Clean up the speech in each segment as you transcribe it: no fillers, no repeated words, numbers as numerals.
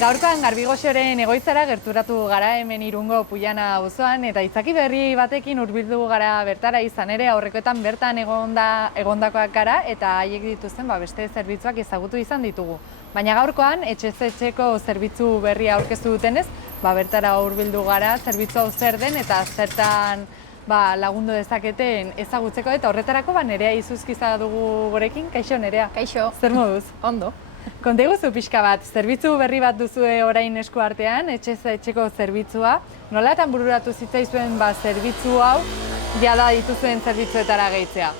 Gaurkoan Garbigoxoren egoitzara gerturatu gara hemen Irungo Pullana auzoan eta izaki berri batekin hurbildu gara bertara, izan ere aurrekoetan bertan egondakoak gara eta haiek dituzten beste zerbitzuak ezagutu izan ditugu. Baina gaurkoan etxez etxeko zerbitzu berria aurkeztu dutenez, bertara hurbildu gara zerbitzu hau zer den eta zertan lagundu dezaketen ezagutzeko, eta horretarako Nerea Izuzkiza dugu gorekin. Kaixo, Nerea? Kaixo. Zer moduz? Ondo. Konta iguzu pixka bat, zerbitzu berri bat duzue orain esku artean, etxez etxeko zerbitzua. Nolatan bururatu zitzaizuen zerbitzu hau, jada dituzuen zerbitzuetara gehitzea?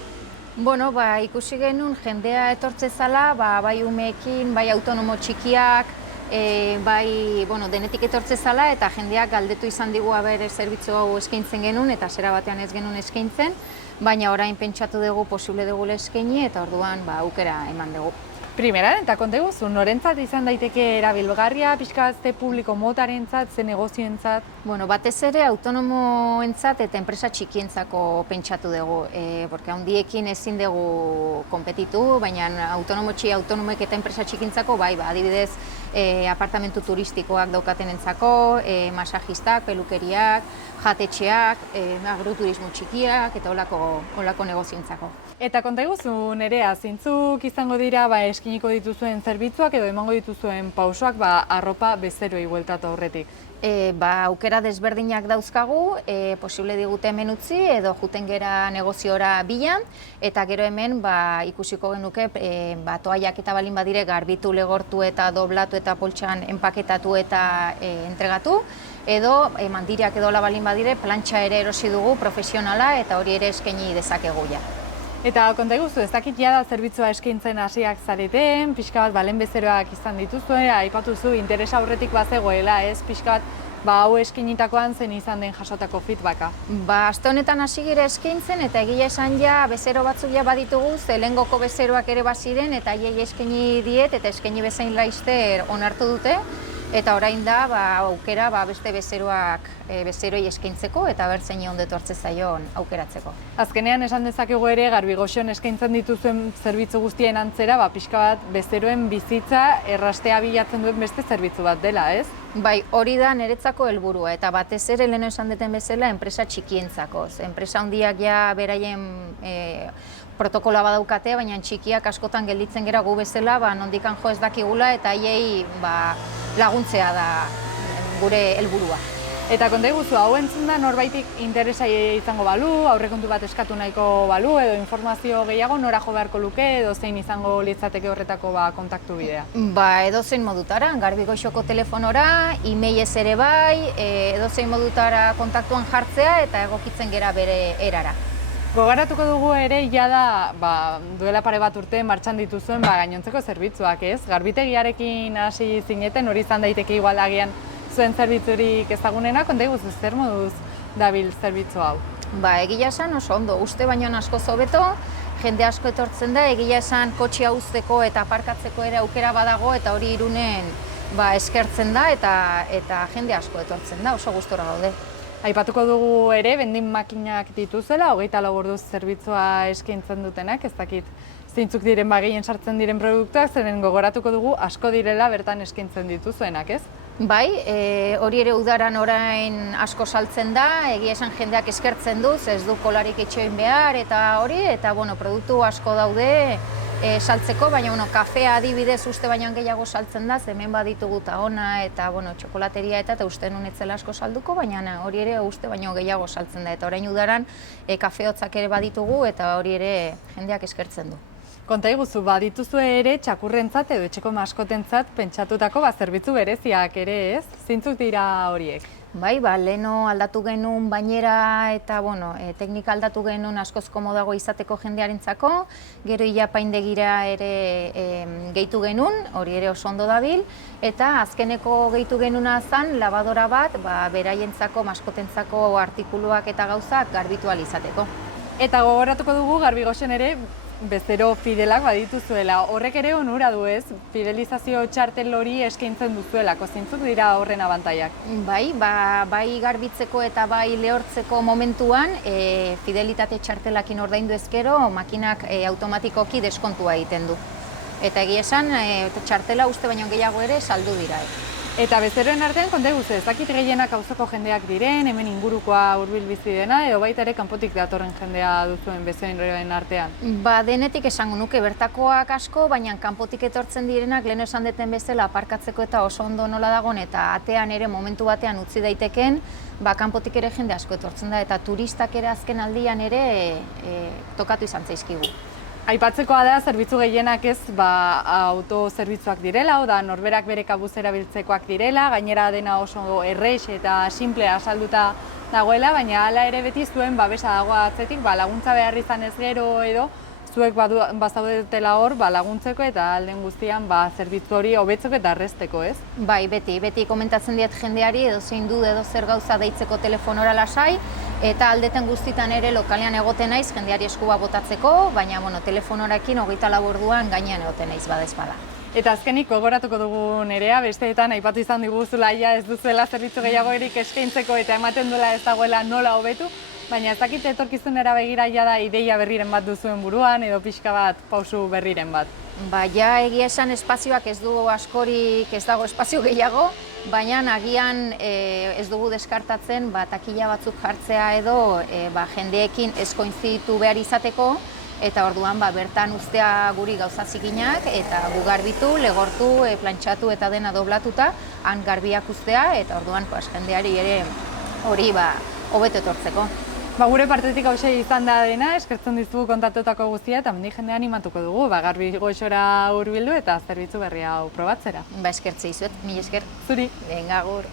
Bueno, ikusi genuen jendea etortze zala, bai umeekin, bai autonomo txikiak, denetik etortze zala eta jendeak galdetu izan digu zerbitzu hau eskaintzen genuen eta zera batean ez genuen eskaintzen, baina orain pentsatu dugu posible dugu eskaini eta orduan aukera eman dugu. Primeran, eta konta iguzu, norentzat izan daiteke erabilgarria, pixka bat publiko motarentzat, ze negozioentzat? Bueno, batez ere autonomoentzat eta enpresa txikientzako pentsatu dugu, porque handiekin ezin dugu konpetitu, baina autonomoek eta enpresa txikientzako, adibidez, apartamentu turistikoak daukatenentzako, masajistak, pelukeriak, jatetxeak, agroturismo txikiak eta holako negozioentzako. Eta konta iguzu, Nerea, zeintzuk izango dira eskiniko dituzuen zerbitzuak edo emango dituzuen pausoak arropa bezeroei bueltatu aurretik? Aukera desberdinak dauzkagu, posible digute hemen utzi edo juten gera negoziora bilan, eta gero hemen ikusiko genuke toaiak eta balin badire garbitu, legortu eta doblatu eta poltsan enpaketatu eta entregatu, edo mandiriak edo balin badire plantxa ere erosi dugu profesionala eta hori ere eskaini dezakegu ja. Eta konta iguzu, ez dakit jada zerbitzua eskaintzen hasiak zareten, pixka bat lehen bezeroak izan dituzue, aipatu zu interesa aurretik bazegoela, ez? Pixka bat hau eskainitakoan zen izan den jasotako feedbacka. Aste honetan hasi gira eskaintzen eta egia esan bezero batzuk baditugu, lehengoko bezeroak ere baziren eta haiei eskaini diet eta eskaini bezain laster onartu dute. Eta orain da aukera beste bezeroei eskaintzeko eta bertzein ondo etortze zaion aukeratzeko. Azkenean esan dezakegu ere Garbigoxon eskaintzen dituzuen zerbitzu guztien antzera, pixka bat bezeroen bizitza errastea bilatzen duen beste zerbitzu bat dela, ez? Bai, hori da niretzako helburua eta batez ere lehen esan duten bezala enpresa txikientzako. Enpresa handiak beraien protokoloa badaukate, baina txikiak askotan gelditzen gera gu bezala, nondikan jo ez dakigula eta haiei laguntzea da gure helburua. Eta konta iguzu, hau entzun da norbaitik interesa izango balu, aurrekontu bat eskatu nahiko balu, edo informazio gehiago nora jo beharko luke, edo zein izango litzateke horretako kontaktu bidea? Edo zein modutara, Garbigoxoko telefonora, e-mailez ere bai, edo zein modutara kontaktuan jartzea eta egokitzen gera bere erara. Gogaratuko dugu ere, jada duela pare bat urte martxan dituzuen gainontzeko zerbitzuak, ez? Garbitegiarekin hasi zineten, hori izan daiteke igual agian zuen zerbitzurik ezagunena, konta iguzu zer moduz dabil zerbitzu hau? Egia esan oso ondo, uste baino askoz hobeto, jende asko etortzen da, egia esan kotxea uzteko eta aparkatzeko ere aukera badago eta hori Irunen eskertzen da eta jende asko etortzen da, oso gustora gaude. Aipatuko dugu ere, bendin makinak dituzela, 24 orduz zerbitzua eskaintzen dutenak, ez dakit zeintzuk diren gehien sartzen diren produktuak, zeren gogoratuko dugu asko direla bertan eskaintzen dituzuenak, ez? Bai, hori ere udaran orain asko saltzen da, egia esan jendeak eskertzen du, ez du kolarik etxoin behar eta hori, eta produktu asko daude saltzeko, baina kafea adibidez uste baino gehiago saltzen da, hemen baditugu ona eta txokolateria eta uste nun etzela asko salduko, baina hori ere uste baino gehiago saltzen da, eta orain udaran kafeotzak ere baditugu eta hori ere jendeak eskertzen du. Konta iguzu, badituzue ere txakurrentzat edo etxeko maskotentzat pentsatutako zerbitzu bereziak ere, ez? Zeintzuk dira horiek? Bai, leheno aldatu genuen bainera eta teknika aldatu genuen askoz komodago izateko jendearentzako, gero ilapaindegira ere gehitu genuen, hori ere oso ondo dabil, eta azkeneko gehitu genuena zen labadora bat beraientzako, maskotentzako artikuluak eta gauzak garbitu ahal izateko. Eta gogoratuko dugu Garbigoxen ere bezero fidelak badituzuela. Horrek ere onura du ez, fidelizazio txartel hori eskaintzen duzuelako, zeintzuk dira horren abantaiak? Bai garbitzeko eta bai lehortzeko momentuan, fidelitate txartelakin ordaindu ezkero, makinak automatikoki deskontua egiten du. Eta egia esan, txartela uste baino gehiago ere saldu dira. Eta bezeroen artean konta guzu, ez dakit gehienak auzoko jendeak diren, hemen ingurukoa hurbil bizi dena, edo baita ere kanpotik datorren jendea duzuen bezeroen artean? Denetik esango nuke bertakoak asko, baina kanpotik etortzen direnak lehen esan deten bezala aparkatzeko eta oso ondo nola dagoen eta atean ere momentu batean utzi daiteken, kanpotik ere jende asko etortzen da eta turistak ere azken aldian ere tokatu izan zaizkigu. Aipatzekoa da, zerbitzu gehienak ez autozerbitzuak direla, oda norberak bere kabuz erabiltzekoak direla, gainera dena oso errex eta simplea asalduta dagoela, baina hala ere beti zuen babesa dago atzetik, laguntza behar izan ez gero edo, zuek bazaudetela hor laguntzeko eta alden guztian zerbitzu hori hobetzeko eta errezteko, ez? Bai, beti komentatzen diet jendeari edo zein du edo zer gauza deitzeko telefonora lasai, eta aldeten guztitan ere lokalean egoten naiz jendeari eskua botatzeko, baina telefonorakin 24 orduan gainean egoten naiz badezpada. Eta azkenik gogoratuko dugu Nerea, besteetan aipatu izan diguzula ez duzuela zerbitzu gehiago eskaintzeko eta ematen duela ez dagoela nola hobetu, baina ez dakit etorkizunera begira da ideia berriren bat duzuen buruan edo pixka bat pausu berriren bat. Egia esan espazioak ez du askorik, ez dago espazio gehiago, baina agian ez dugu deskartatzen takila batzuk jartzea edo jendeekin ez koinziditu behar izateko, eta orduan bertan ustea guri gauza zikinak eta gu garbitu, legortu, plantxatu eta dena doblatuta, han garbiak ustea eta orduan jendeari ere hori hobeto etortzeko. Gure partetik hauxe izan da dena, eskertzen dizugu kontatutako guztia eta mendik jendea animatuko dugu, garbi goxora hurbildu eta zerbitzu berria hau probatzera. Eskertze izuet, mila esker. Zuri. Venga, agur.